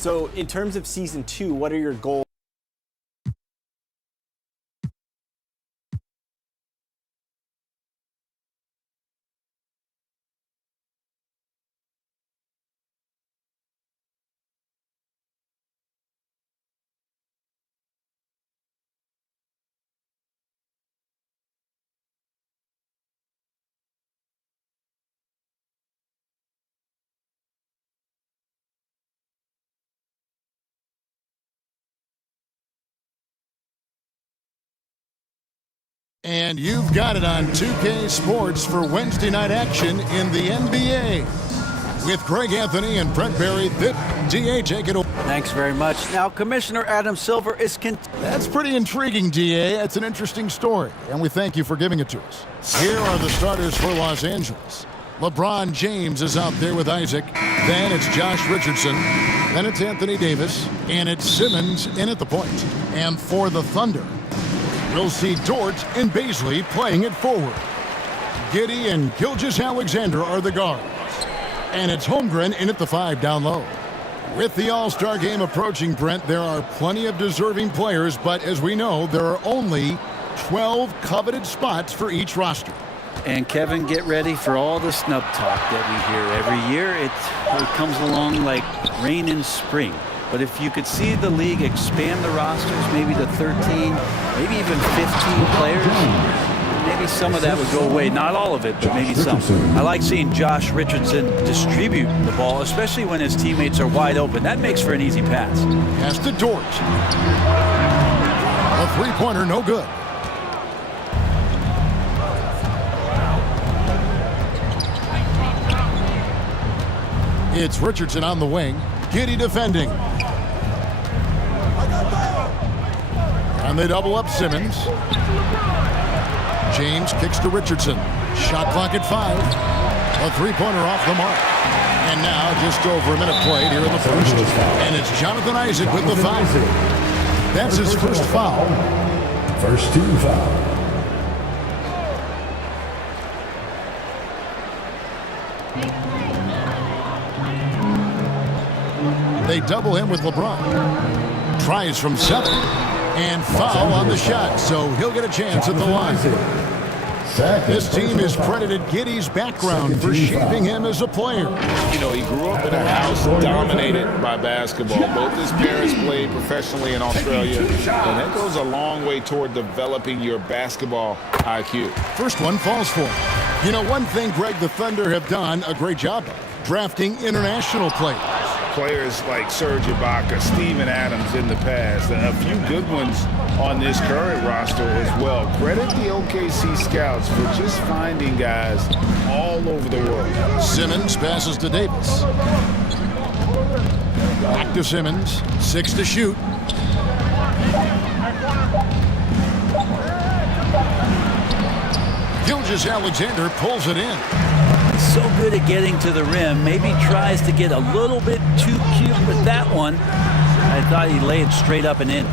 So in terms of season 2, what are your goals? And you've got it on 2K Sports for Wednesday night action in the NBA. With Greg Anthony and Brent Barry, DA, take it away. Thanks very much. Now, Commissioner Adam Silver is... That's pretty intriguing, DA. That's an interesting story, and we thank you for giving it to us. Here are the starters for Los Angeles. LeBron James is out there with Isaac. Then it's Josh Richardson. Then it's Anthony Davis. And it's Simmons in at the point. And for the Thunder, we'll see Dort and Bazley playing it forward. Giddey and Gilgeous-Alexander are the guards. And it's Holmgren in at the 5 down low. With the All-Star game approaching, Brent, there are plenty of deserving players, but as we know, there are only 12 coveted spots for each roster. And Kevin, get ready for all the snub talk that we hear every year. It comes along like rain in spring. But if you could see the league expand the rosters, maybe to 13, maybe even 15 players, maybe some of that would go away. Not all of it, but maybe some. I like seeing Josh Richardson distribute the ball, especially when his teammates are wide open. That makes for an easy pass. Pass to Dort. A three-pointer, no good. It's Richardson on the wing. Giddey defending. And they double up Simmons. James kicks to Richardson. Shot clock at 5. A three-pointer off the mark. And now just over a minute played here in the first. And it's Jonathan Isaac with the foul. That's his first foul. First 2 fouls. They double him with LeBron. Tries from 7. And foul on the shot, so he'll get a chance at the line. This team has credited Giddey's background for shaping him as a player. You know, he grew up in a house dominated by basketball. Both his parents played professionally in Australia, and that goes a long way toward developing your basketball IQ. First one falls for him. You know, one thing Greg the Thunder have done a great job of, drafting international players. Players like Serge Ibaka, Steven Adams in the past, a few good ones on this current roster as well. Credit the OKC scouts for just finding guys all over the world. Simmons passes to Davis. Back to Simmons. 6 to shoot. Gilgeous-Alexander pulls it in. So good at getting to the rim. Maybe tries to get a little bit too cute with that one. I thought he laid it straight up and in.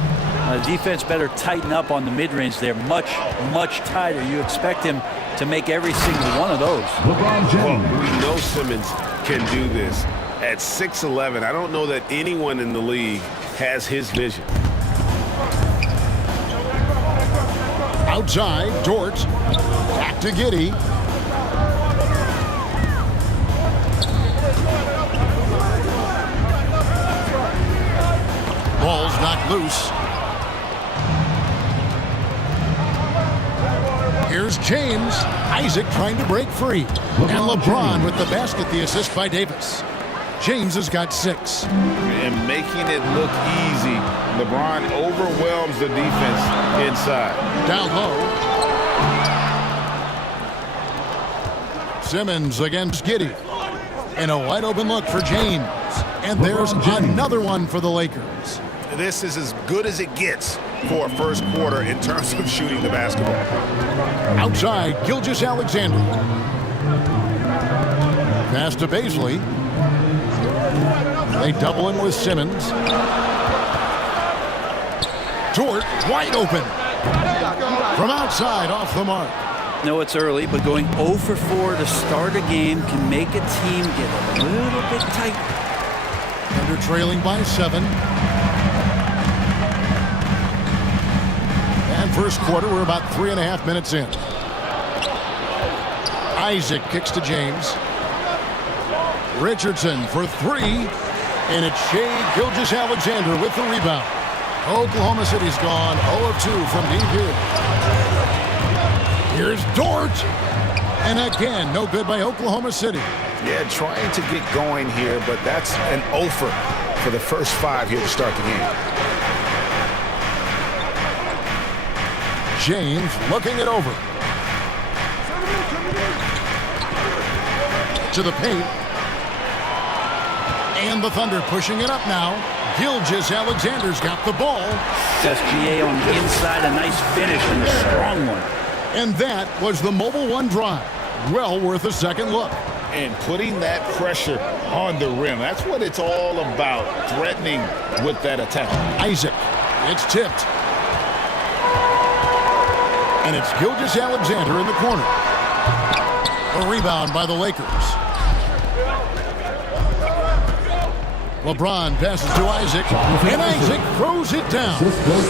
Defense better tighten up on the mid-range there. Much, much tighter. You expect him to make every single one of those. Well, we know Simmons can do this. At 6'11", I don't know that anyone in the league has his vision. Outside, Dort. Back to Giddey. Ball's knocked loose. Here's James. Isaac trying to break free. And LeBron with the basket, the assist by Davis. James has got 6. And making it look easy. LeBron overwhelms the defense inside. Down low. Simmons against Giddey. And a wide open look for James. And there's another one for the Lakers. This is as good as it gets for a first quarter in terms of shooting the basketball. Outside, Gilgeous-Alexander. Pass to Bazley. They double him with Simmons. Dort, wide open. From outside, off the mark. No, it's early, but going 0 for 4 to start a game can make a team get a little bit tight. Thunder trailing by 7. And first quarter, we're about 3.5 minutes in. Isaac kicks to James. Richardson for 3. And it's Shai Gilgeous-Alexander with the rebound. Oklahoma City's gone 0 of 2 from deep here. Here's Dort. And again, no good by Oklahoma City. Yeah, trying to get going here, but that's an offer for the first 5 here to start the game. James looking it over. To the paint. And the Thunder pushing it up now. Gilgeous-Alexander's got the ball. SGA on the inside, a nice finish and a strong one. And that was the Mobile One drive. Well worth a second look. And putting that pressure on the rim. That's what it's all about, threatening with that attack. Isaac, it's tipped. And it's Gilgeous-Alexander in the corner. A rebound by the Lakers. LeBron passes to Isaac, and Isaac throws it down.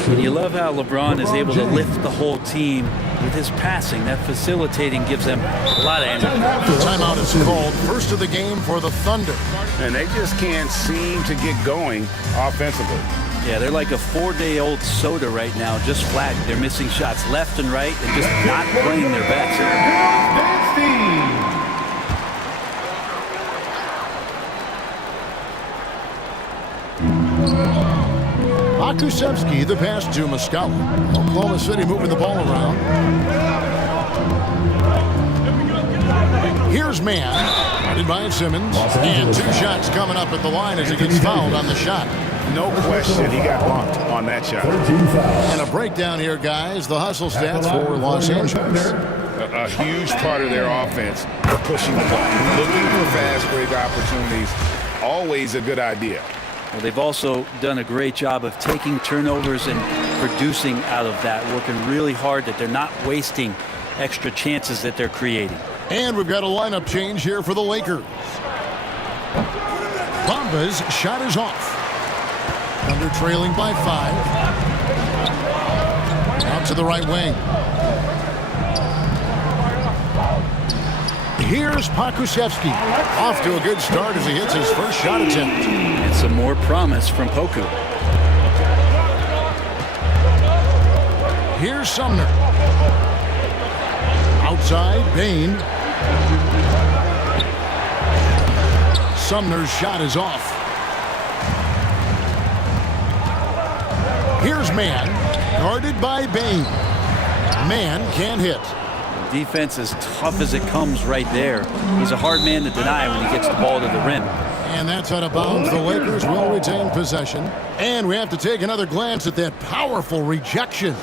And you love how LeBron is able to lift the whole team with his passing. That facilitating gives them a lot of energy. The timeout is called. First of the game for the Thunder. And they just can't seem to get going offensively. Yeah, they're like a 4-day-old soda right now, just flat. They're missing shots left and right and just not playing their best. Pokusevski, the pass to Muscala. Oklahoma City moving the ball around. Here's Mann, guarded by Simmons. And 2 shots coming up at the line as he gets fouled on the shot. No question, he got bumped on that shot. And a breakdown here, guys. The hustle stats for Los Angeles. A huge part of their offense, pushing the ball, looking for fast break opportunities. Always a good idea. Well, they've also done a great job of taking turnovers and producing out of that, working really hard that they're not wasting extra chances that they're creating. And we've got a lineup change here for the Lakers. Bamba's shot is off. Thunder trailing by 5. Out to the right wing. Here's Pokusevski. Off to a good start as he hits his first shot attempt. And some more promise from Poku. Here's Sumner. Outside, Bane. Sumner's shot is off. Here's Mann, guarded by Bane. Mann can't hit. Defense as tough as it comes right there. He's a hard man to deny when he gets the ball to the rim. And that's out of bounds. The Lakers will retain possession. And we have to take another glance at that powerful rejection.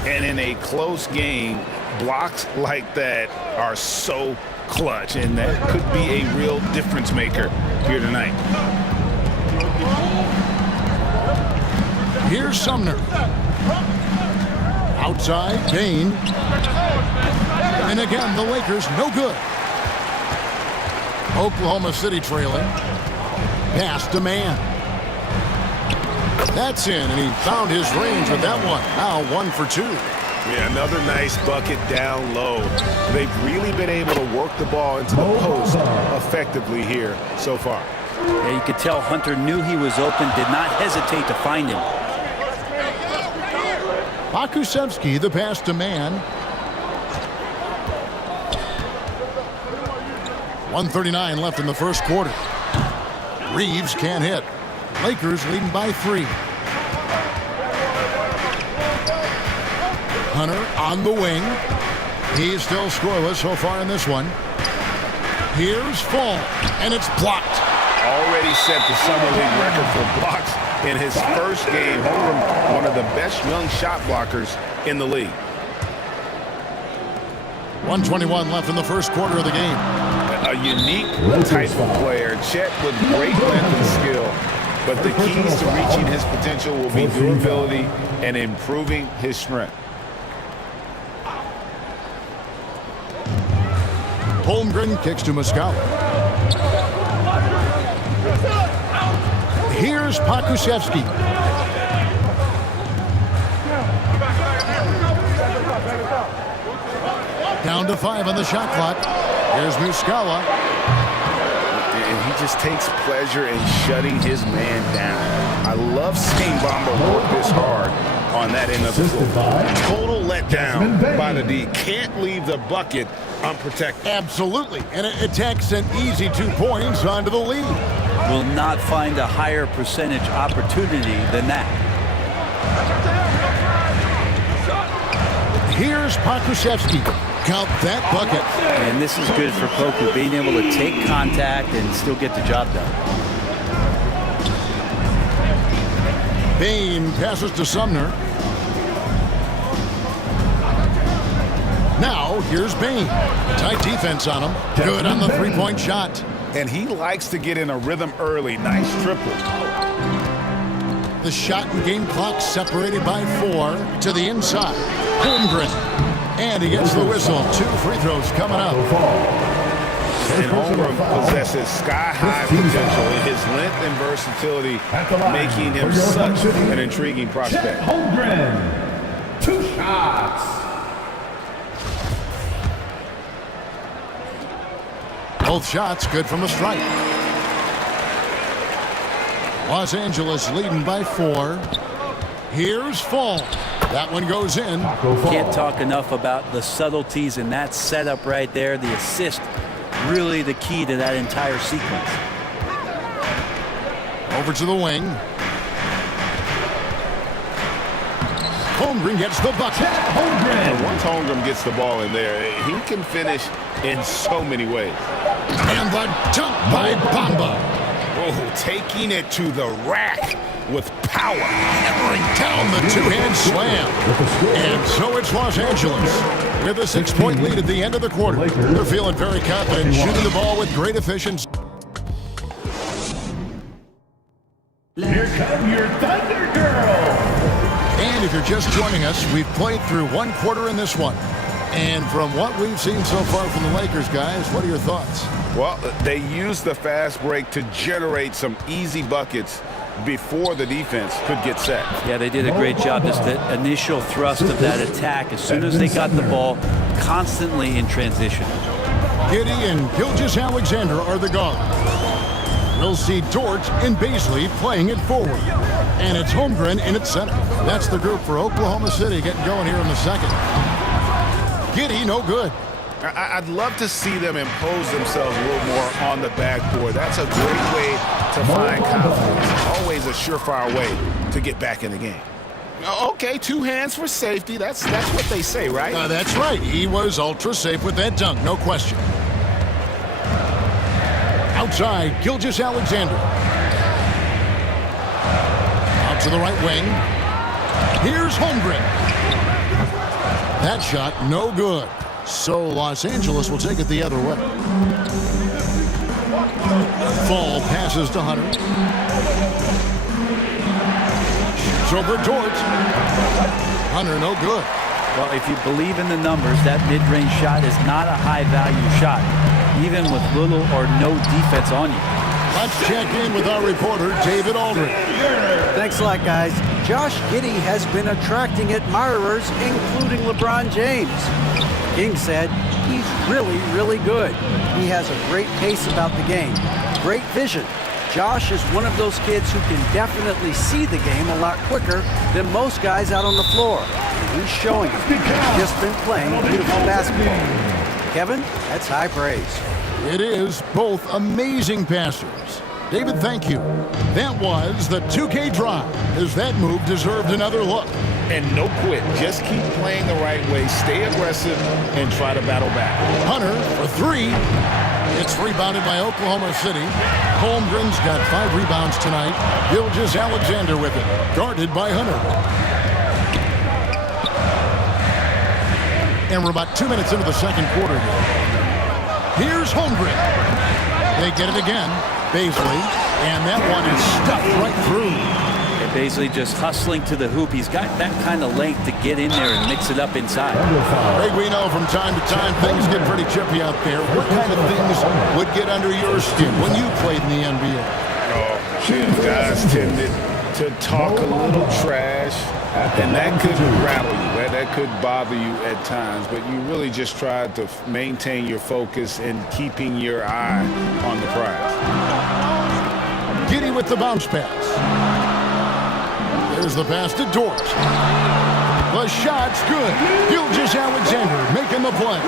And in a close game, blocks like that are so clutch, and that could be a real difference maker here tonight. Here's Sumner. Outside, Bane. And again, the Lakers no good. Oklahoma City trailing. Pass to Mann. That's in, and he found his range with that one. Now 1 for 2. Yeah, another nice bucket down low. They've really been able to work the ball into the post effectively here so far. Yeah, you could tell Hunter knew he was open, did not hesitate to find him. Pokusevski, the pass to Mann. 1:39 left in the first quarter. Reeves can't hit. Lakers leading by 3. Hunter on the wing. He's still scoreless so far in this one. Here's Fall, and it's blocked. Already set the Summer League record for blocks in his first game. Holmgren, one of the best young shot blockers in the league. 1:21 left in the first quarter of the game. A unique type of player. Chet with great length and skill. But the keys to reaching his potential will be durability and improving his strength. Holmgren kicks to Muscala. Here's Pokusevski. Down to 5 on the shot clock. Here's Muscala. And he just takes pleasure in shutting his man down. I love seeing Bamba work this hard on that end of the floor. Total letdown by the D. Can't leave the bucket unprotected. Absolutely. And it attacks an easy 2 points onto the lead. Will not find a higher percentage opportunity than that. Here's Pokusevski. Count that bucket. And this is good for Poku, being able to take contact and still get the job done. Bane passes to Sumner. Now, here's Bane. Tight defense on him. Good on the 3-point shot. And he likes to get in a rhythm early. Nice triple. The shot and game clock separated by 4 to the inside. Holmgren. And he gets the whistle. 2 free throws coming up. And Holmgren possesses sky-high potential in his length and versatility, making him such an intriguing prospect. Holmgren, 2 shots. Both shots good from the stripe. Los Angeles leading by 4. Here's Fall. That one goes in. Can't talk enough about the subtleties in that setup right there. The assist, really the key to that entire sequence. Over to the wing. Holmgren gets the bucket. And once Holmgren gets the ball in there, he can finish in so many ways. And the dunk by Bamba. Oh, taking it to the rack with power. Hammering down the 2-hand slam. And so it's Los Angeles with a 6-point lead at the end of the quarter. They're feeling very confident, shooting the ball with great efficiency. Here come your Thunder Girls. And if you're just joining us, we've played through 1 quarter in this one. And from what we've seen so far from the Lakers, guys, what are your thoughts? Well, they used the fast break to generate some easy buckets before the defense could get set. Yeah, they did a great job. Just the initial thrust of that attack, as soon as they got the ball, constantly in transition. Giddey and Gilgeous-Alexander are the guards. We'll see Dort and Baisley playing it forward. And it's Holmgren in at center. That's the group for Oklahoma City getting going here in the second. Giddey, no good. I'd love to see them impose themselves a little more on the backboard. That's a great way to find confidence. Always a surefire way to get back in the game. Okay, 2 hands for safety. That's what they say, right? That's right. He was ultra safe with that dunk, no question. Outside, Gilgeous-Alexander. Out to the right wing. Here's Holmgren. That shot, no good. So Los Angeles will take it the other way. Fall passes to Hunter. Shoots over Dort. Hunter, no good. Well, if you believe in the numbers, that mid-range shot is not a high-value shot, even with little or no defense on you. Let's check in with our reporter, David Aldridge. Thanks a lot, guys. Josh Giddey has been attracting admirers, including LeBron James. King said he's really, really good. He has a great pace about the game, great vision. Josh is one of those kids who can definitely see the game a lot quicker than most guys out on the floor. And he's showing it. He's just been playing beautiful basketball. Kevin, that's high praise. It is both amazing passers. David, thank you. That was the 2K drive, as that move deserved another look. And no quit. Just keep playing the right way. Stay aggressive and try to battle back. Hunter for 3. It's rebounded by Oklahoma City. Holmgren's got 5 rebounds tonight. Gilgeous-Alexander with it. Guarded by Hunter. And we're about 2 minutes into the second quarter here. Here's Holmgren. They get it again. Baisley. And that one is stuffed right through. And Baisley just hustling to the hoop. He's got that kind of length to get in there and mix it up inside. Greg, we know from time to time things get pretty chippy out there. What kind of things would get under your skin when you played in the NBA? Guys tended to talk a little trash, and that could rattle you. That could bother you at times, but you really just tried to maintain your focus and keeping your eye on the prize. Giddey with the bounce pass. There's the pass to Dort. The shot's good. Gilgeous-Alexander making the play.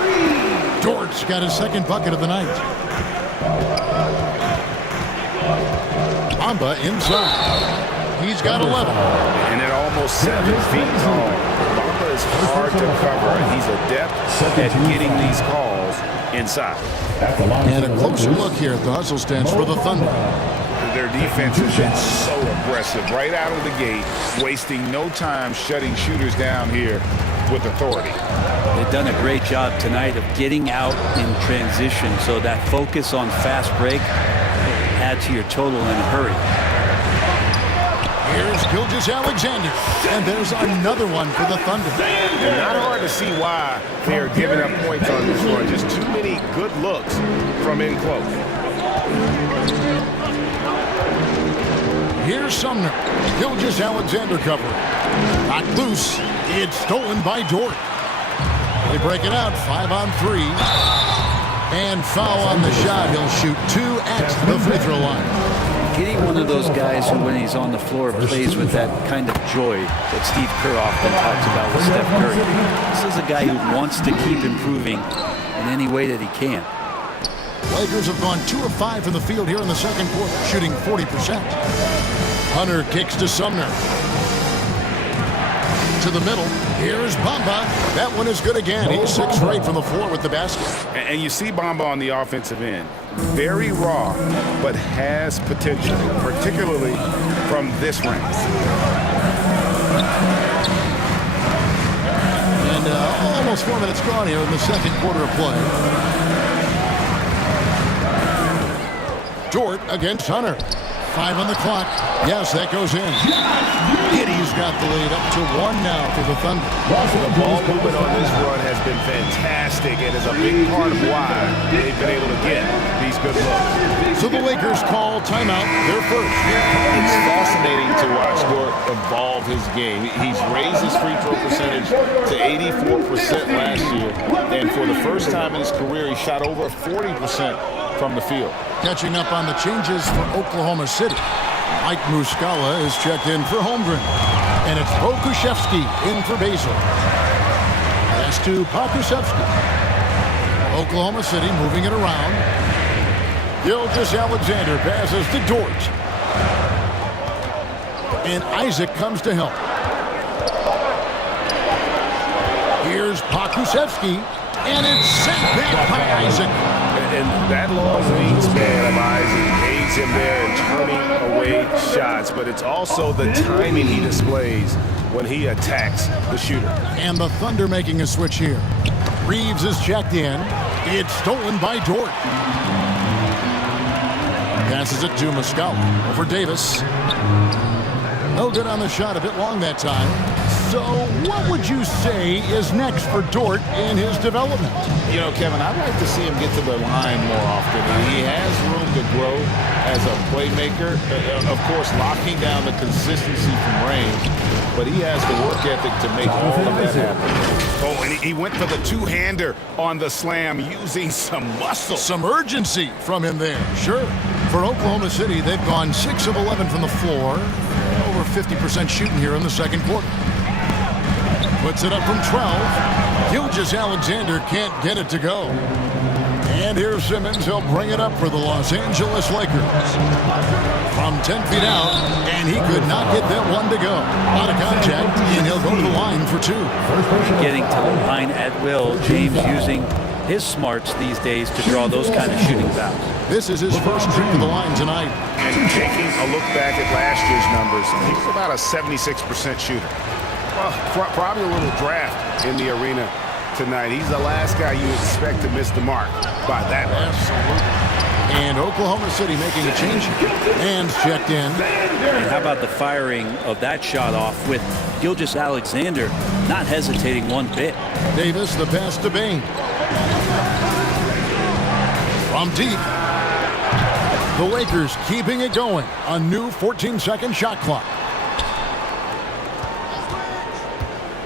Dort's got his second bucket of the night. Bamba inside. He's got 11. And at almost 7 feet tall, Bamba is hard to cover, and he's adept at getting these calls inside. And a closer look here at the hustle stance for the Thunder. Their defense has been so aggressive right out of the gate, wasting no time shutting shooters down here with authority. They've done a great job tonight of getting out in transition, so that focus on fast break, add to your total in a hurry. Here's Gilgeous-Alexander, and there's another one for the Thunder. And not hard to see why they're giving up points on this run. Just too many good looks from in close. Here's Sumner. Gilgeous-Alexander covering. Knocked loose. It's stolen by Dort. They break it out 5 on 3. And foul on the shot. He'll shoot 2 at the free throw line. Giddey, one of those guys who, when he's on the floor, plays with that kind of joy that Steve Kerr often talks about with Steph Curry. This is a guy who wants to keep improving in any way that he can. Lakers have gone 2 of 5 from the field here in the second quarter, shooting 40%. Hunter kicks to Sumner. To the middle. Here's Bamba. That one is good again. He's 6 for 8 from the floor with the basket. And you see Bamba on the offensive end. Very raw, but has potential, particularly from this range. And almost 4 minutes gone here in the second quarter of play. Dort against Hunter. 5 on the clock. Yes, that goes in. Giddey's got the lead up to 1 now for the Thunder. The ball movement on this run has been fantastic and is a big part of why they've been able to get these good looks. So the Lakers call timeout, their first. It's fascinating to watch Dort evolve his game. He's raised his free throw percentage to 84% last year, and for the first time in his career, he shot over 40% from the field. Catching up on the changes for Oklahoma City. Mike Muscala is checked in for Holmgren. And it's Pokusevski in for Basil. Pass to Pokusevski. Oklahoma City moving it around. Gilgeous-Alexander passes to Dort. And Isaac comes to help. Here's Pokusevski. And it's sent back by Isaac. And that long wingspan of Isaac aids him there in turning away shots, but it's also the timing he displays when he attacks the shooter. And the Thunder making a switch here. Reeves is checked in. It's stolen by Dort. Passes it to Muscala over Davis. No good on the shot, a bit long that time. So what would you say is next for Dort in his development? You know, Kevin, I'd like to see him get to the line more often. He has room to grow as a playmaker. Of course, locking down the consistency from range, but he has the work ethic to make all of that happen. Oh, and he went for the two-hander on the slam using some muscle. Some urgency from him there, sure. For Oklahoma City, they've gone 6 of 11 from the floor. Over 50% shooting here in the second quarter. Puts it up from 12. Gilgeous-Alexander can't get it to go. And here's Simmons. He'll bring it up for the Los Angeles Lakers. From 10 feet out, and he could not get that one to go. Out of contact, and he'll go to the line for 2. Getting to the line at will. James using his smarts these days to draw those kind of shooting fouls. This is his first trip to the line tonight. And taking a look back at last year's numbers, he was about a 76% shooter. Well, probably a little draft in the arena tonight. He's the last guy you expect to miss the mark by that much. Absolutely. And Oklahoma City making a change. Hands checked in. And how about the firing of that shot off with Gilgeous-Alexander not hesitating one bit. Davis, the pass to Bain. From deep. The Lakers keeping it going. A new 14-second shot clock.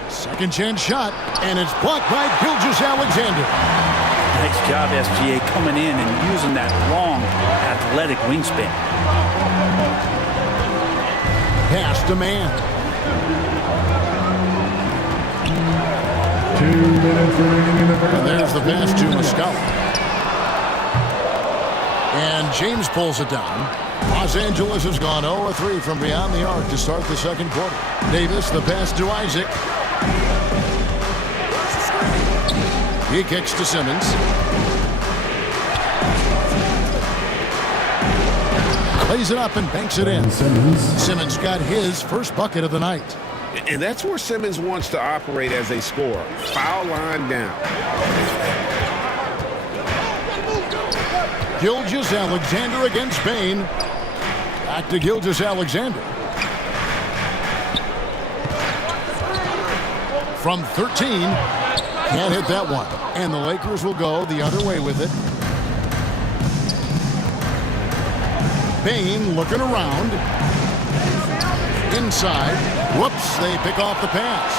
Second chance shot, and it's blocked by Gilgeous-Alexander. Nice job, SGA, coming in and using that long, athletic wingspan. Pass to man. 2 minutes remaining in the first. And there's the pass to Muscala. And James pulls it down. Los Angeles has gone 0-3 from beyond the arc to start the second quarter. Davis, the pass to Isaac. He kicks to Simmons. Plays it up and banks it in. Simmons got his first bucket of the night. And that's where Simmons wants to operate as a scorer. Foul line down. Gilgeous-Alexander against Bane. Back to Gilgeous-Alexander. From 13. Can't hit that one. And the Lakers will go the other way with it. Bane looking around. Inside. Whoops, they pick off the pass.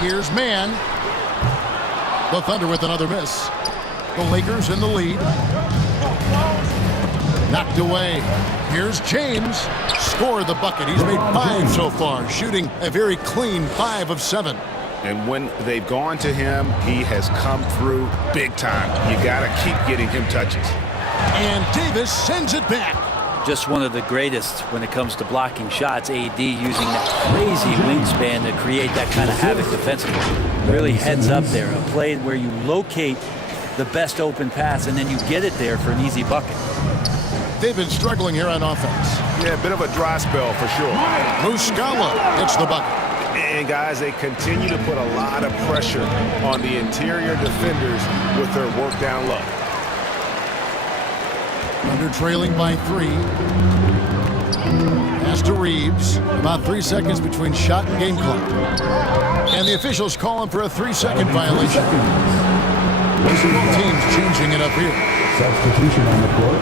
Here's Mann. The Thunder with another miss. The Lakers in the lead. Knocked away. Here's James. Scored the bucket. He's made 5 so far, shooting a very clean 5 of 7. And when they've gone to him, he has come through big time. You got to keep getting him touches. And Davis sends it back. Just one of the greatest when it comes to blocking shots. AD using that crazy wingspan to create that kind of havoc defensively. Really heads up there. A play where you locate the best open pass and then you get it there for an easy bucket. They've been struggling here on offense. Yeah, a bit of a dry spell for sure. Muscala gets the bucket. And guys, they continue to put a lot of pressure on the interior defenders with their work down low. Under trailing by 3. Pass to Reeves. About 3 seconds between shot and game clock. And the officials calling for a 3-second violation. Both teams changing it up here. Substitution on the court.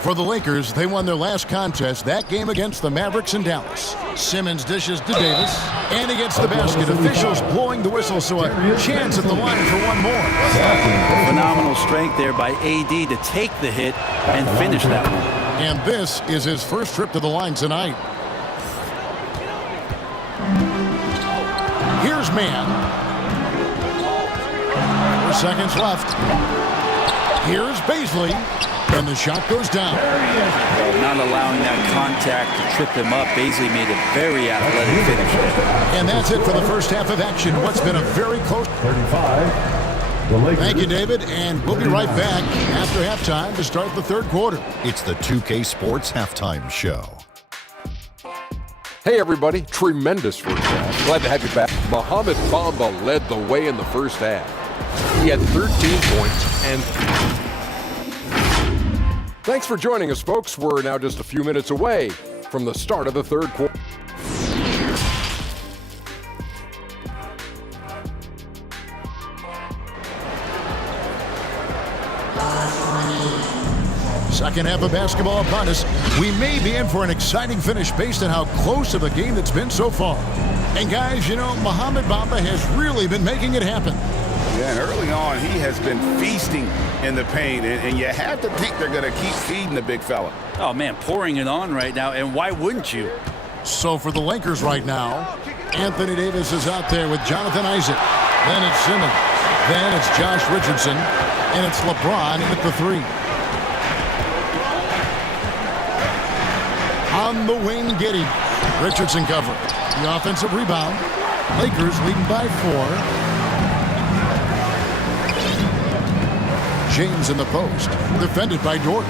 For the Lakers, they won their last contest, that game against the Mavericks in Dallas. Simmons dishes to Davis, and he gets the basket. Officials blowing the whistle, so a chance at the line for one more. Phenomenal strength there by AD to take the hit and finish that one. And this is his first trip to the line tonight. Here's Mann. 4 seconds left. Here's Baisley. And the shot goes down. Not allowing that contact to trip him up. Baisley made a very athletic finish there. And that's it for the first half of action. What's been a very close... 35. The Lakers. Thank you, David. And we'll be right back after halftime to start the third quarter. It's the 2K Sports Halftime Show. Hey everybody, tremendous first half. Glad to have you back. Mohamed Bamba led the way in the first half. He had 13 points and... Thanks for joining us, folks. We're now just a few minutes away from the start of the third quarter. Second half of basketball upon us. We may be in for an exciting finish based on how close of a game that's been so far. And guys, you know, Mohamed Bamba has really been making it happen. Yeah, and early on, he has been feasting in the paint, and you have to think they're going to keep feeding the big fella. Oh, man, pouring it on right now, and why wouldn't you? So for the Lakers right now, Anthony Davis is out there with Jonathan Isaac. Then it's Simmons. Then it's Josh Richardson. And it's LeBron at the 3. On the wing, Giddey. Richardson cover. The offensive rebound. Lakers leading by 4. James in the post, defended by Dort.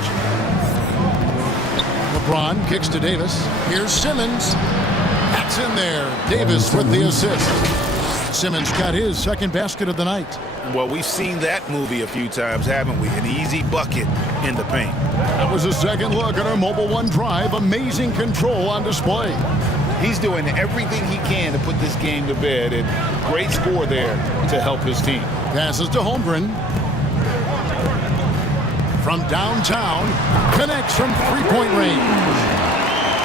LeBron kicks to Davis. Here's Simmons. That's in there. Davis with the assist. Simmons got his second basket of the night. Well, we've seen that movie a few times, haven't we? An easy bucket in the paint. That was a second look at our Mobile One drive. Amazing control on display. He's doing everything he can to put this game to bed, and great score there to help his team. Passes to Holmgren. From downtown, connects from three-point range.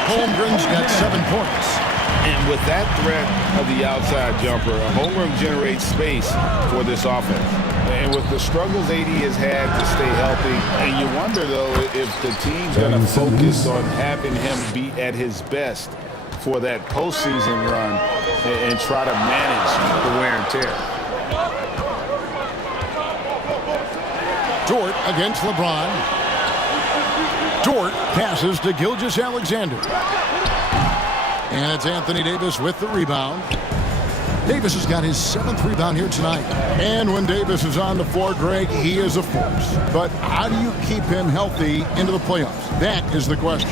Holmgren's got 7 points. And with that threat of the outside jumper, Holmgren generates space for this offense. And with the struggles AD has had to stay healthy, and you wonder, though, if the team's going to focus on having him be at his best for that postseason run and try to manage the wear and tear. Dort against LeBron. Dort passes to Gilgeous-Alexander. And it's Anthony Davis with the rebound. Davis has got his 7th rebound here tonight. And when Davis is on the floor, Greg, he is a force. But how do you keep him healthy into the playoffs? That is the question.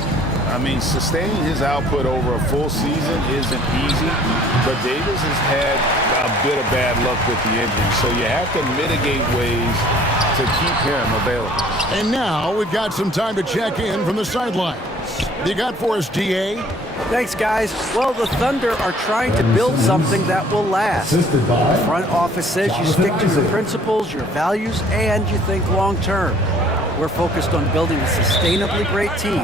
I mean, sustaining his output over a full season isn't easy, but Davis has had a bit of bad luck with the injury, so you have to mitigate ways to keep him available. And now we've got some time to check in from the sidelines. You got for us, DA? Thanks, guys. Well, the Thunder are trying to build something that will last. The front office says you stick to your principles, your values, and you think long term. We're focused on building a sustainably great team.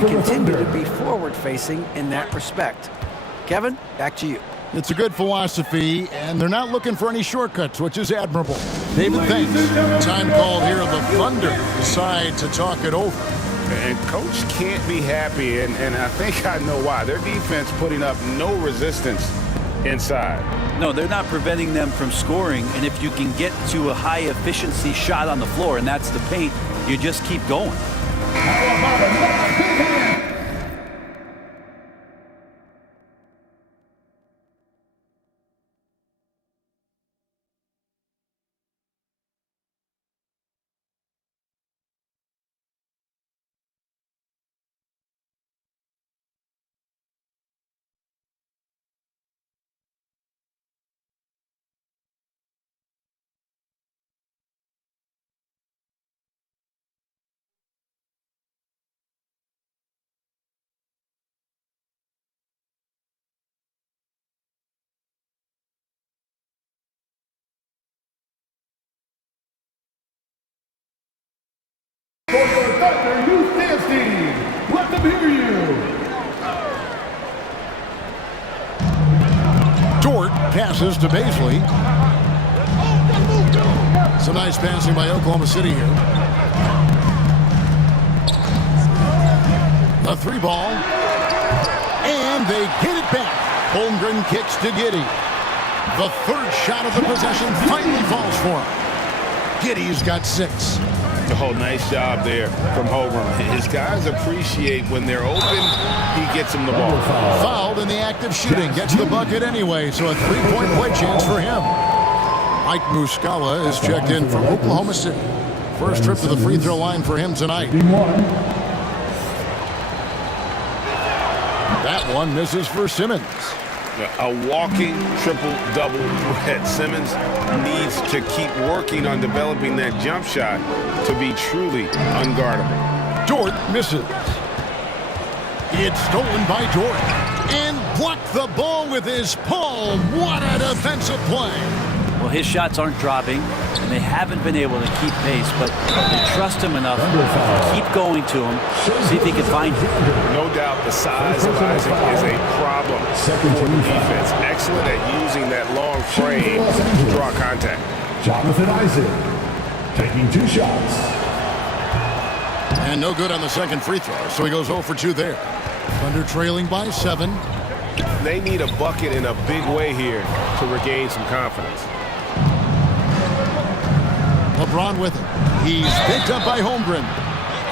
We continue to be forward-facing in that respect. Kevin, back to you. It's a good philosophy, and they're not looking for any shortcuts, which is admirable. David, thanks. Time called here. The Thunder decide to talk it over. And Coach can't be happy, and I think I know why. Their defense putting up no resistance inside. No, they're not preventing them from scoring, and if you can get to a high-efficiency shot on the floor, and that's the paint, you just keep going. For your Thunder Youth Dance Team, let them hear you. Dort passes to Baisley. Some nice passing by Oklahoma City here. The 3 ball. And they get it back. Holmgren kicks to Giddey. The 3rd shot of the possession finally falls for him. Giddey's got 6. Oh, nice job there from Holmgren. His guys appreciate when they're open, he gets them the ball. Fouled in the act of shooting. Gets the bucket anyway, so a 3-point play chance for him. Mike Muscala is checked in from Oklahoma City. First trip to the free throw line for him tonight. That one misses for Simmons. A walking triple-double threat. Simmons needs to keep working on developing that jump shot to be truly unguardable. Dort misses. It's stolen by Dort. And blocked the ball with his palm. What a defensive play. Well, his shots aren't dropping, and they haven't been able to keep pace, but they trust him enough to keep going to him, see if he can find him. No doubt the size of Isaac is a problem for the defense. Excellent at using that long frame to draw contact. Jonathan Isaac taking 2 shots. And no good on the second free throw, so he goes 0 for 2 there. Thunder trailing by 7. They need a bucket in a big way here to regain some confidence. LeBron with it. He's picked up by Holmgren.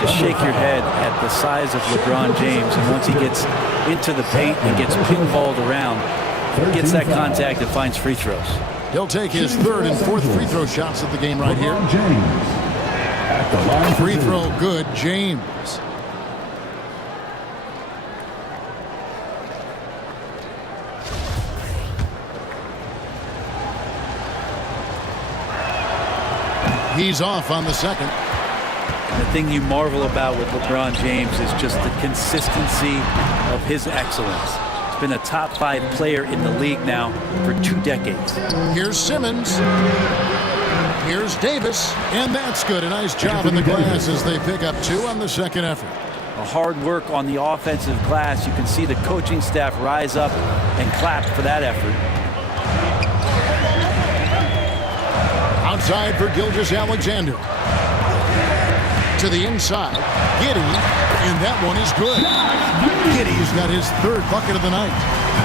Just shake your head at the size of LeBron James, and once he gets into the paint and gets pinballed around, gets that contact and finds free throws. He'll take his 3rd and 4th free throw shots at the game right here. James at the line. Free throw good, James. He's off on the second. The thing you marvel about with LeBron James is just the consistency of his excellence. been a top 5 player in the league now for 2 decades. Here's Simmons. Here's Davis. And that's good. A nice job in the glass as they pick up 2 on the second effort. A hard work on the offensive glass. You can see the coaching staff rise up and clap for that effort. Outside for Gilgeous-Alexander. To the inside. Giddey. And that one is good. Giddey's got his 3rd bucket of the night.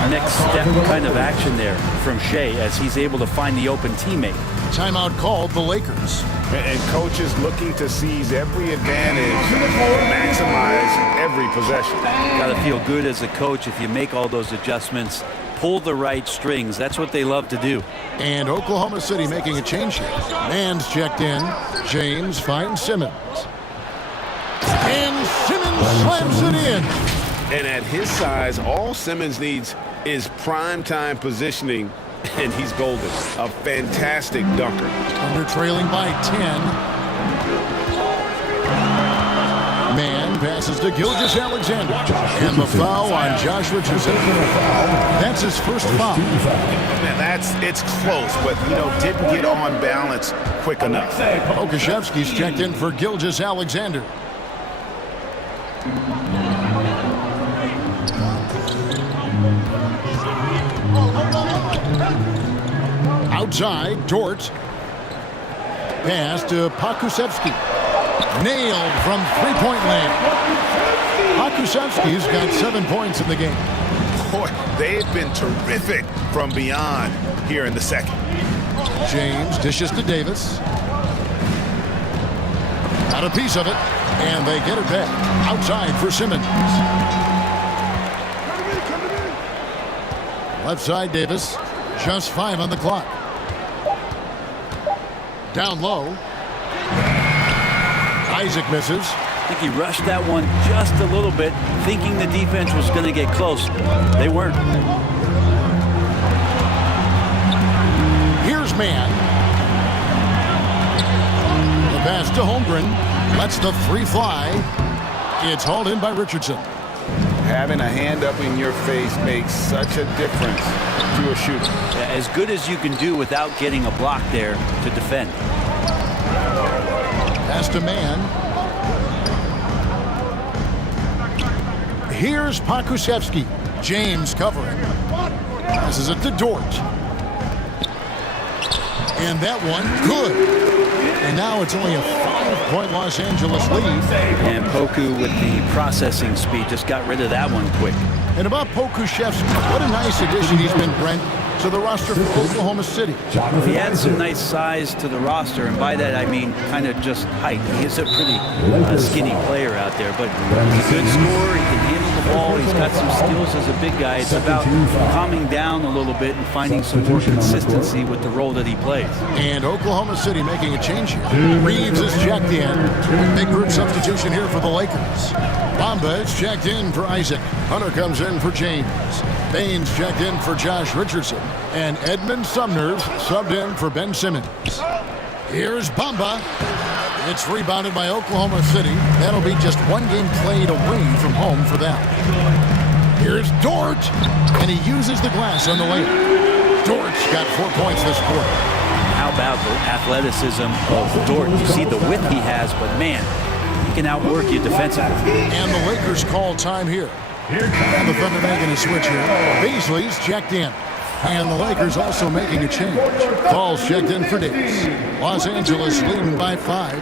Next step kind of action there from Shea as he's able to find the open teammate. Timeout called the Lakers. And coaches looking to seize every advantage, maximize every possession. Got to feel good as a coach if you make all those adjustments, pull the right strings. That's what they love to do. And Oklahoma City making a change here. Mann's checked in. James finds Simmons. And Simmons slams it in. And at his size, all Simmons needs is prime-time positioning, and he's golden. A fantastic dunker. Under trailing by 10. Mann passes to Gilgeous-Alexander. And the foul on Josh Richardson. That's his first foul. It's close, but, didn't get on balance quick enough. Okashevsky's checked in for Gilgeous-Alexander. Outside, Dort. Pass to Pokusevski. Nailed from three-point land. Pokusevski's got 7 points in the game. Boy, they have been terrific from beyond here in the second. James dishes to Davis. Got a piece of it, and they get it back. Outside for Simmons. Left side, Davis. Just 5 on the clock. Down low. Isaac misses. I think he rushed that one just a little bit, thinking the defense was going to get close. They weren't. Here's Mann. The pass to Holmgren. Lets the 3 fly. It's hauled in by Richardson. Having a hand up in your face makes such a difference to a shooter. As good as you can do without getting a block there to defend. Pass to Mann. Here's Pokusevski. James covering. Passes it to Dort. And that one, good. And now it's only a 5-point Los Angeles lead. And Poku with the processing speed just got rid of that one quick. And about Pokusevski, what a nice addition he's been, Brent, to the roster for Oklahoma City. He adds some nice size to the roster, and by that I mean kind of just height. He is a pretty skinny player out there, but he's a good scorer. He can handle the ball. He's got some skills as a big guy. It's about calming down a little bit and finding some more consistency with the role that he plays. And Oklahoma City making a change here. Reeves is checked in. Big group substitution here for the Lakers. Bamba is checked in for Isaac. Hunter comes in for James. Baines checked in for Josh Richardson. And Edmund Sumner subbed in for Ben Simmons. Here's Bamba. It's rebounded by Oklahoma City. That'll be just 1 game played away from home for them. Here's Dort. And he uses the glass on the layup. Dort's got 4 points this quarter. How about the athleticism of Dort? You see the width he has, but man, he can outwork you defensively. And the Lakers call time here. And the Thunder making a switch here. Beasley's checked in. And the Lakers also making a change. Paul's checked in for Davis. Los Angeles leading by 5.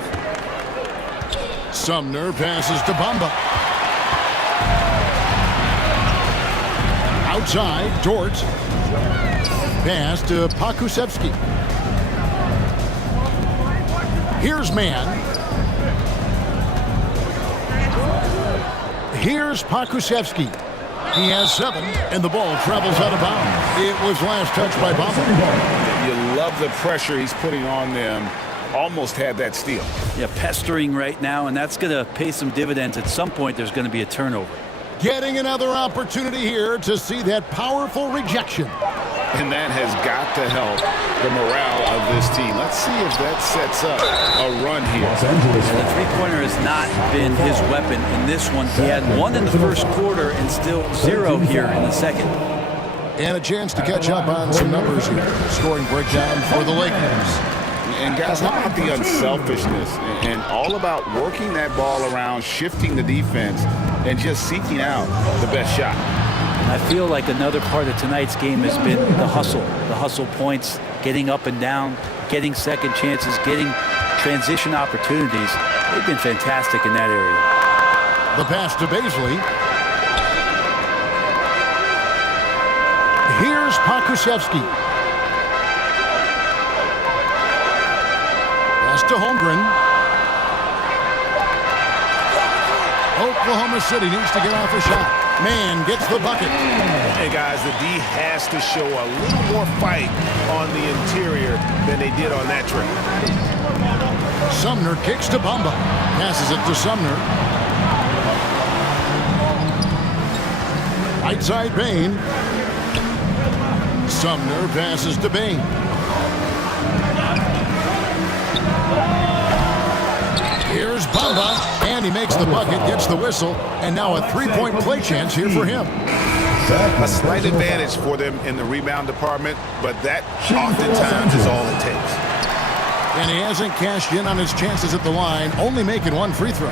Sumner passes to Bamba. Outside, Dort. Pass to Pokusevski. Here's Mann. Here's Pokusevski. He has 7, and the ball travels out of bounds. It was last touched by Bamba. You love the pressure he's putting on them. Almost had that steal. Yeah, pestering right now, and that's going to pay some dividends. At some point, there's going to be a turnover. Getting another opportunity here to see that powerful rejection. And that has got to help the morale of this team. Let's see if that sets up a run here. The three-pointer has not been his weapon in this one. He had one in the first quarter and still 0 here in the second. And a chance to catch up on some numbers here. Scoring breakdown for the Lakers. And guys, how about the unselfishness and all about working that ball around, shifting the defense, and just seeking out the best shot. I feel like another part of tonight's game has been the hustle points, getting up and down, getting second chances, getting transition opportunities. They've been fantastic in that area. The pass to Baisley. Here's Pokusevski. Pass to Holmgren. Oklahoma City needs to get off a shot. Man gets the bucket. Hey, guys, the D has to show a little more fight on the interior than they did on that trip. Sumner kicks to Bamba. Passes it to Sumner. Right side, Bain. Sumner passes to Bain. Here's Bamba, and he makes the bucket, gets the whistle, and now a three-point play chance here for him. A slight advantage for them in the rebound department, but that oftentimes is all it takes. And he hasn't cashed in on his chances at the line, only making one free throw.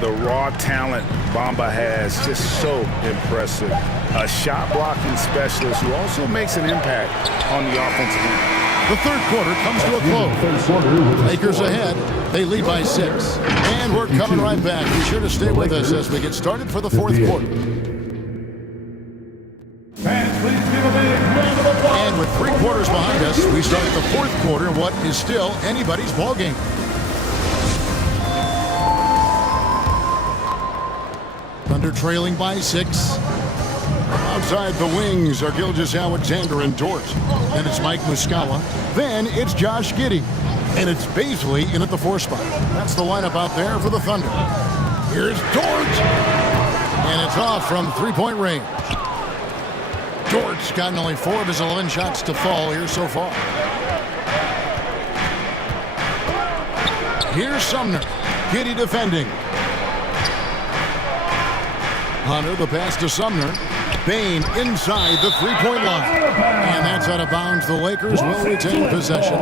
The raw talent Bamba has, just so impressive. A shot-blocking specialist who also makes an impact on the offensive end. The third quarter comes to a close. Lakers ahead. They lead by 6. And we're coming right back. Be sure to stay with us as we get started for the fourth quarter. And with 3 quarters behind us, we start the fourth quarter in what is still anybody's ball game. Thunder trailing by 6. Outside the wings are Gilgeous-Alexander and Dort. Then it's Mike Muscala. Then it's Josh Giddey. And it's Baisley in at the 4 spot. That's the lineup out there for the Thunder. Here's Dort. And it's off from 3-point range. Dort's gotten only 4 of his 11 shots to fall here so far. Here's Sumner. Giddey defending. Hunter, the pass to Sumner. Bain inside the 3-point line. And that's out of bounds. The Lakers will retain possession.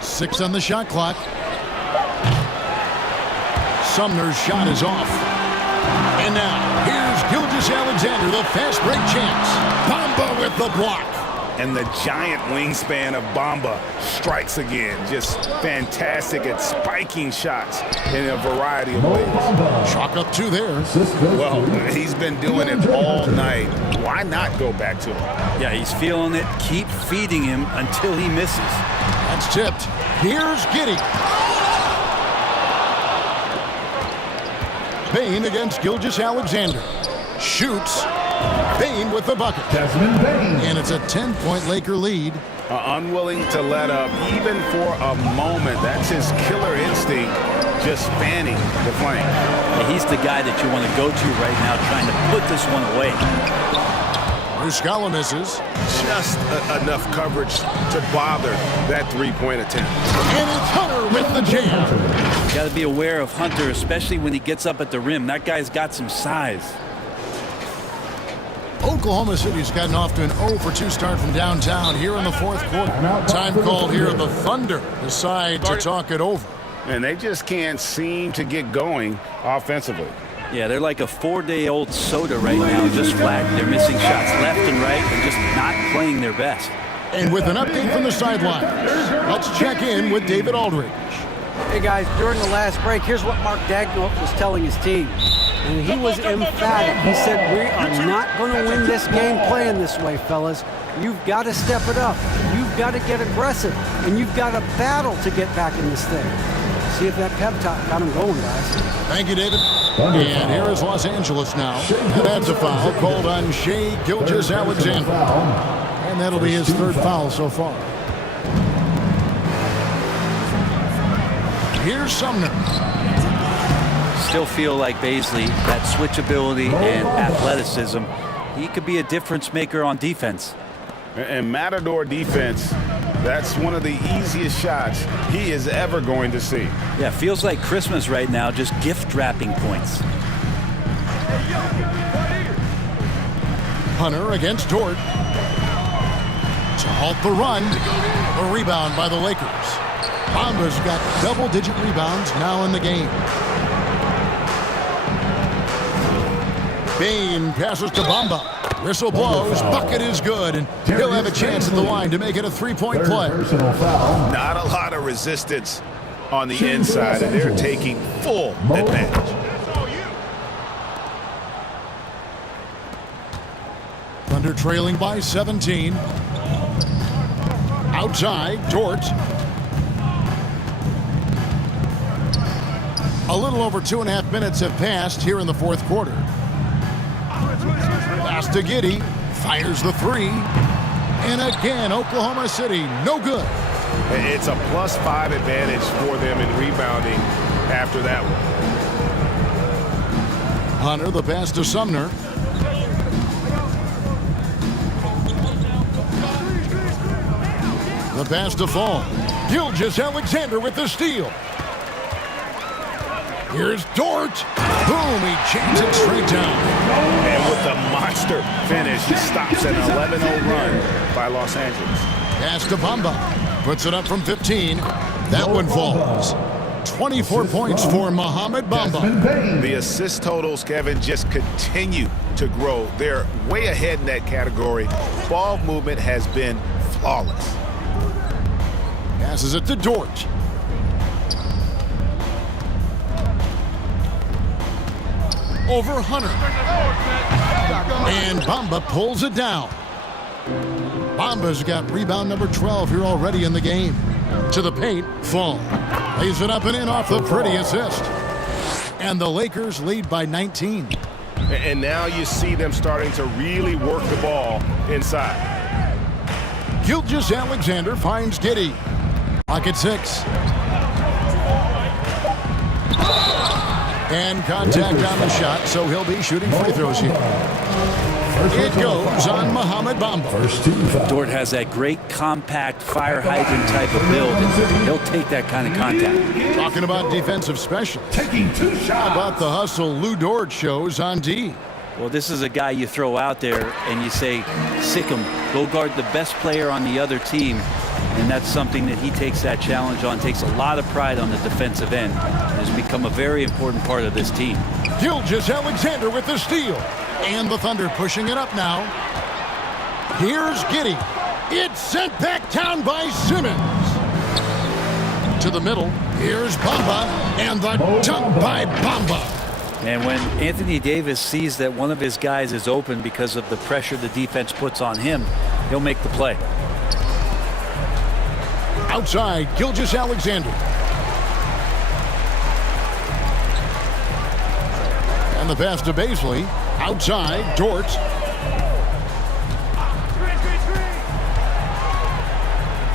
Six on the shot clock. Sumner's shot is off. And now, here's Gilgeous-Alexander, the fast break chance. Bamba with the block. And the giant wingspan of Bamba strikes again. Just fantastic at spiking shots in a variety of ways. Chalk up 2 there. Well, he's been doing it all night. Why not go back to him? Yeah, he's feeling it. Keep feeding him until he misses. That's tipped. Here's Giddey. Bain against Gilgeous-Alexander. Shoots. Bain with the bucket. And it's a 10-point Laker lead. Unwilling to let up even for a moment. That's his killer instinct, just fanning the flame. Yeah, he's the guy that you want to go to right now, trying to put this one away. Muscala misses. Just enough coverage to bother that 3-point attempt. And it's Hunter with the jam. Got to be aware of Hunter, especially when he gets up at the rim. That guy's got some size. Oklahoma City's gotten off to an 0-for-2 start from downtown here in the fourth quarter. Time called here. The Thunder decide to talk it over. And they just can't seem to get going offensively. Yeah, they're like a 4-day-old soda right now, just flat. They're missing shots left and right and just not playing their best. And with an update from the sidelines, let's check in with David Aldridge. Hey guys, during the last break, here's what Mark Daigneault was telling his team. And he was emphatic. He said, we are not going to win this game playing this way, fellas. You've got to step it up. You've got to get aggressive. And you've got to battle to get back in this thing. See if that pep talk got him going, guys. Thank you, David. And here is Los Angeles now. And that's a foul called on Shai Gilgeous-Alexander. And that'll be his 3rd foul so far. Here's Sumner. Still feel like Baisley, that switchability and athleticism, he could be a difference maker on defense. And Matador defense, that's one of the easiest shots he is ever going to see. Yeah, feels like Christmas right now, just gift wrapping points. Hunter against Dort. To halt the run. A rebound by the Lakers. Bamba's got double-digit rebounds now in the game. Bane passes to Bamba. Whistle blows. Bucket is good, and he'll have a chance at the line to make it a three-point play. Not a lot of resistance on the inside, and they're taking full advantage. Thunder trailing by 17. Outside, Dort. A little over 2.5 minutes have passed here in the fourth quarter. Pass to Giddey. Fires the three. And again, Oklahoma City, no good. It's a +5 advantage for them in rebounding after that one. Hunter, the pass to Sumner. The pass to Fall. Gilgeous-Alexander with the steal. Here's Dort. Boom, he chains it straight down. And with the monster finish, he stops an 11-0 run by Los Angeles. Pass to Bamba. Puts it up from 15. That one falls. 24 points for Mohamed Bamba. The assist totals, Kevin, just continue to grow. They're way ahead in that category. Ball movement has been flawless. Passes it to Dort. Over Hunter. And Bamba pulls it down. Bamba's got rebound number 12 here already in the game. To the paint, Fall. Lays it up and in off the pretty assist. And the Lakers lead by 19. And now you see them starting to really work the ball inside. Gilgeous-Alexander finds Giddey. Pocket 6. And contact on the shot, so he'll be shooting free throws here. It goes on Mohamed Bamba. Dort has that great compact fire hydrant type of build, and he'll take that kind of contact. Talking about defensive specialists. How about the hustle Lou Dort shows on D? Well, this is a guy you throw out there and you say, sick him, go guard the best player on the other team. And that's something that he takes that challenge on, takes a lot of pride on the defensive end. Has become a very important part of this team. Gilgeous-Alexander with the steal. And the Thunder pushing it up now. Here's Giddey. It's sent back down by Simmons. To the middle. Here's Bamba. And the dunk by Bamba. And when Anthony Davis sees that one of his guys is open because of the pressure the defense puts on him, he'll make the play. Outside, Gilgeous-Alexander. And the pass to Baisley. Outside, Dort.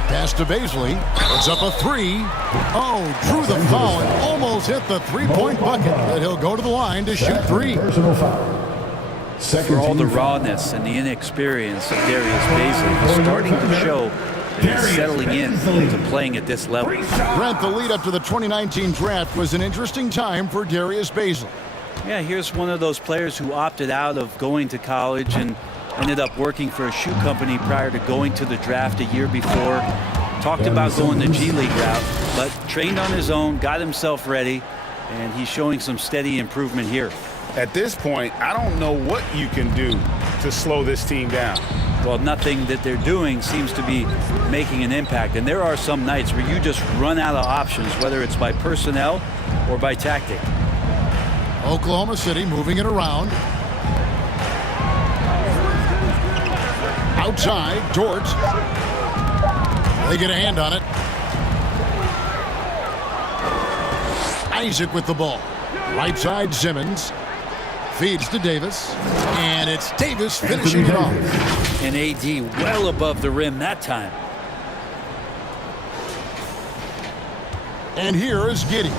Pass to Baisley. Puts up a three. Oh, drew the foul and almost hit the three-point bucket. But he'll go to the line to shoot three. For all the rawness and the inexperience of Darius Baisley, he's starting to show that he's settling in to playing at this level. Brent, the lead up to the 2019 draft was an interesting time for Darius Baisley. Yeah, here's one of those players who opted out of going to college and ended up working for a shoe company prior to going to the draft a year before. Talked about going the G League route, but trained on his own, got himself ready, and he's showing some steady improvement here. At this point, I don't know what you can do to slow this team down. Well, nothing that they're doing seems to be making an impact. And there are some nights where you just run out of options, whether it's by personnel or by tactic. Oklahoma City moving it around. Outside, Dort. They get a hand on it. Isaac with the ball. Right side, Simmons. Feeds to Davis. And it's Davis finishing it off. And AD well above the rim that time. And here is Giddey.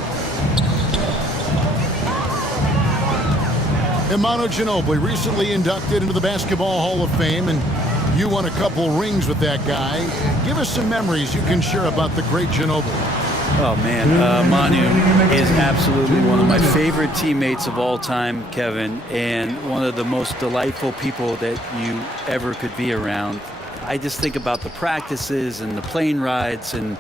Emmanuel Ginobili, recently inducted into the Basketball Hall of Fame, and you won a couple rings with that guy. Give us some memories you can share about the great Ginobili. Oh, man. Manu is absolutely one of my favorite teammates of all time, Kevin, and one of the most delightful people that you ever could be around. I just think about the practices and the plane rides and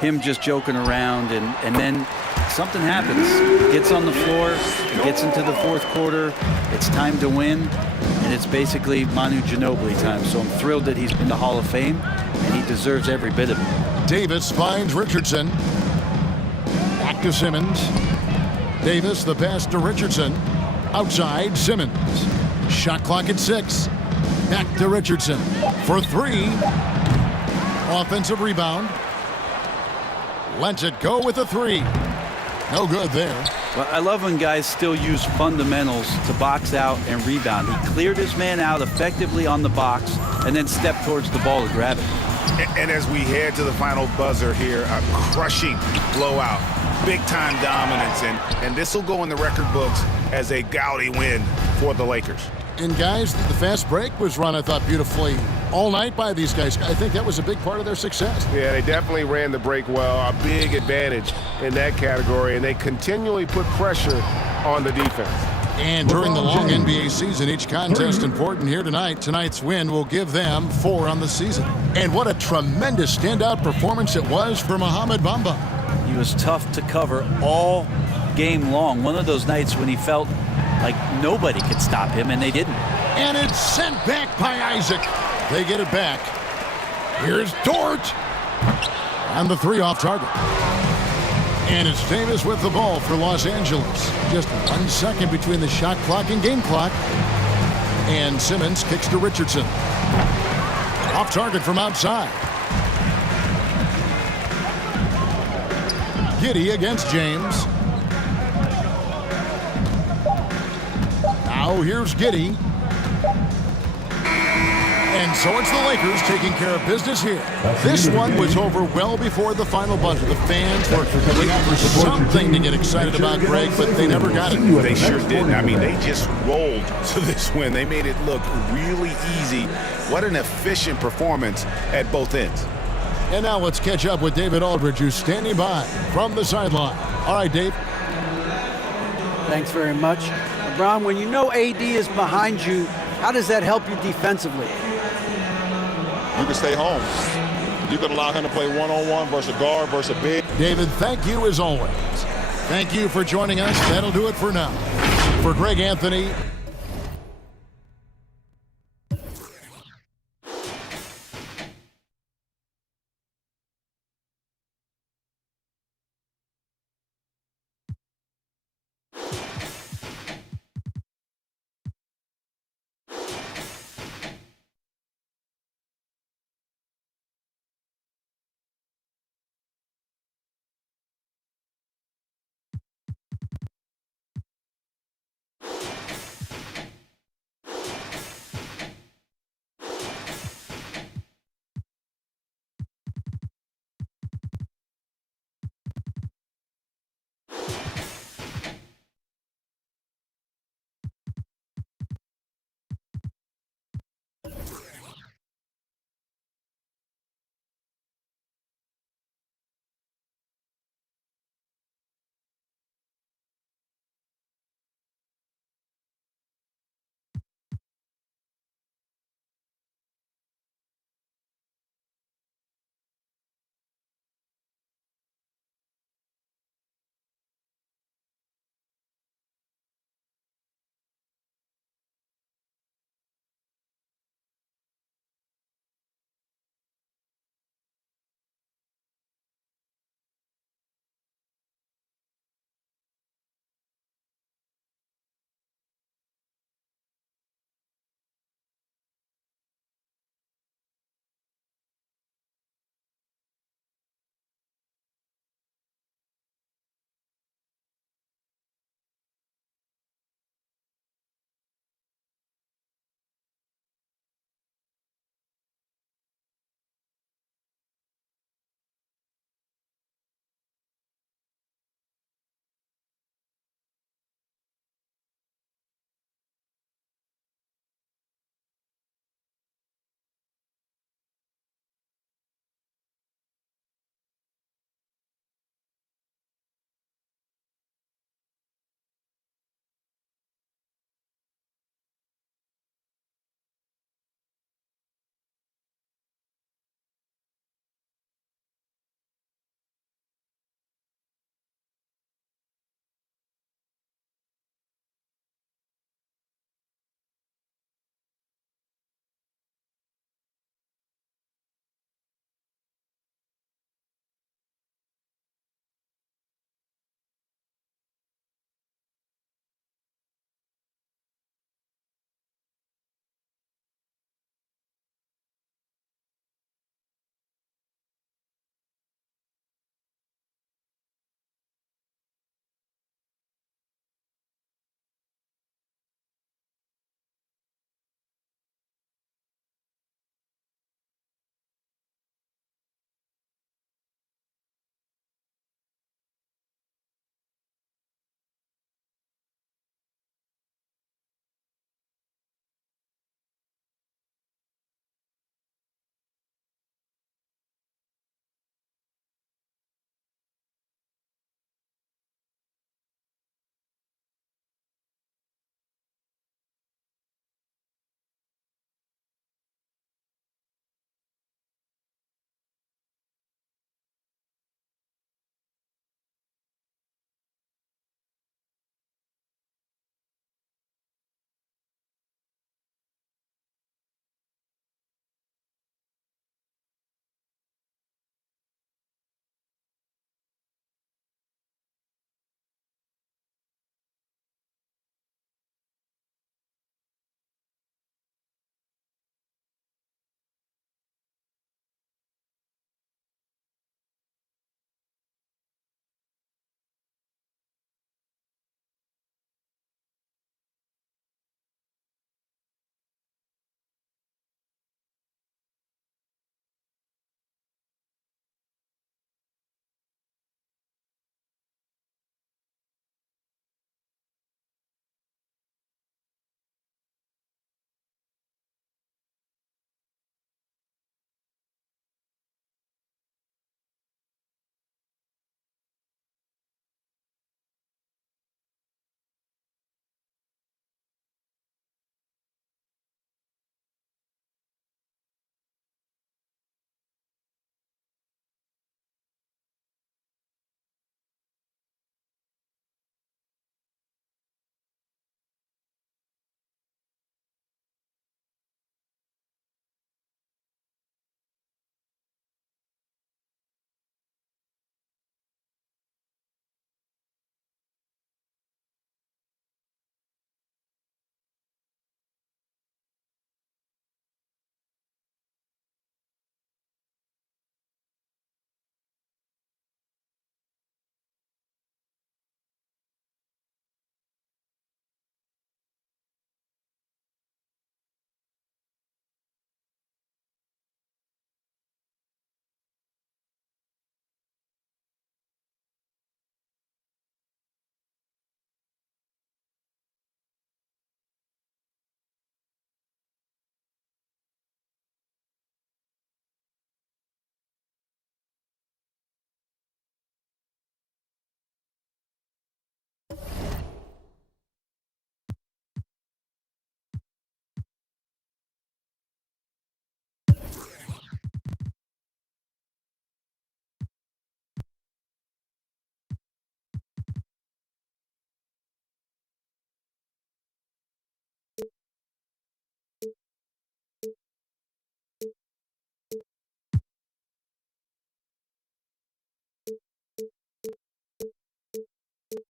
him just joking around, and then something happens. He gets on the floor, he gets into the fourth quarter, it's time to win, and it's basically Manu Ginobili time. So I'm thrilled that he's in the Hall of Fame, and he deserves every bit of it. Davis finds Richardson. Back to Simmons. Davis, the pass to Richardson. Outside, Simmons. Shot clock at 6. Back to Richardson for 3. Offensive rebound. Lets it go with a 3. No good there. Well, I love when guys still use fundamentals to box out and rebound. He cleared his man out effectively on the box and then stepped towards the ball to grab it. And as we head to the final buzzer here, a crushing blowout, big-time dominance, and this will go in the record books as a gaudy win for the Lakers. And guys, the fast break was run, I thought, beautifully all night by these guys. I think that was a big part of their success. Yeah, they definitely ran the break well. A big advantage in that category, and they continually put pressure on the defense. And during the long NBA season, each contest important here tonight. Tonight's win will give them 4 on the season. And what a tremendous standout performance it was for Mohamed Bamba. He was tough to cover all game long. One of those nights when he felt like nobody could stop him, and they didn't. And it's sent back by Isaac. They get it back. Here's Dort. And the 3 off target. And it's Davis with the ball for Los Angeles. Just 1 second between the shot clock and game clock. And Simmons kicks to Richardson. Off target from outside. Giddey against James. Now here's Giddey. And so it's the Lakers taking care of business here. This one was over well before the final buzzer. The fans were waiting for something to get excited about, Greg, but they never got it. They sure didn't. I mean, they just rolled to this win. They made it look really easy. What an efficient performance at both ends. And now let's catch up with David Aldridge, who's standing by from the sideline. All right, Dave. Thanks very much. LeBron, when you know AD is behind you, how does that help you defensively? You can stay home. You can allow him to play one-on-one versus a guard versus a big. David, thank you as always. Thank you for joining us. That'll do it for now. For Greg Anthony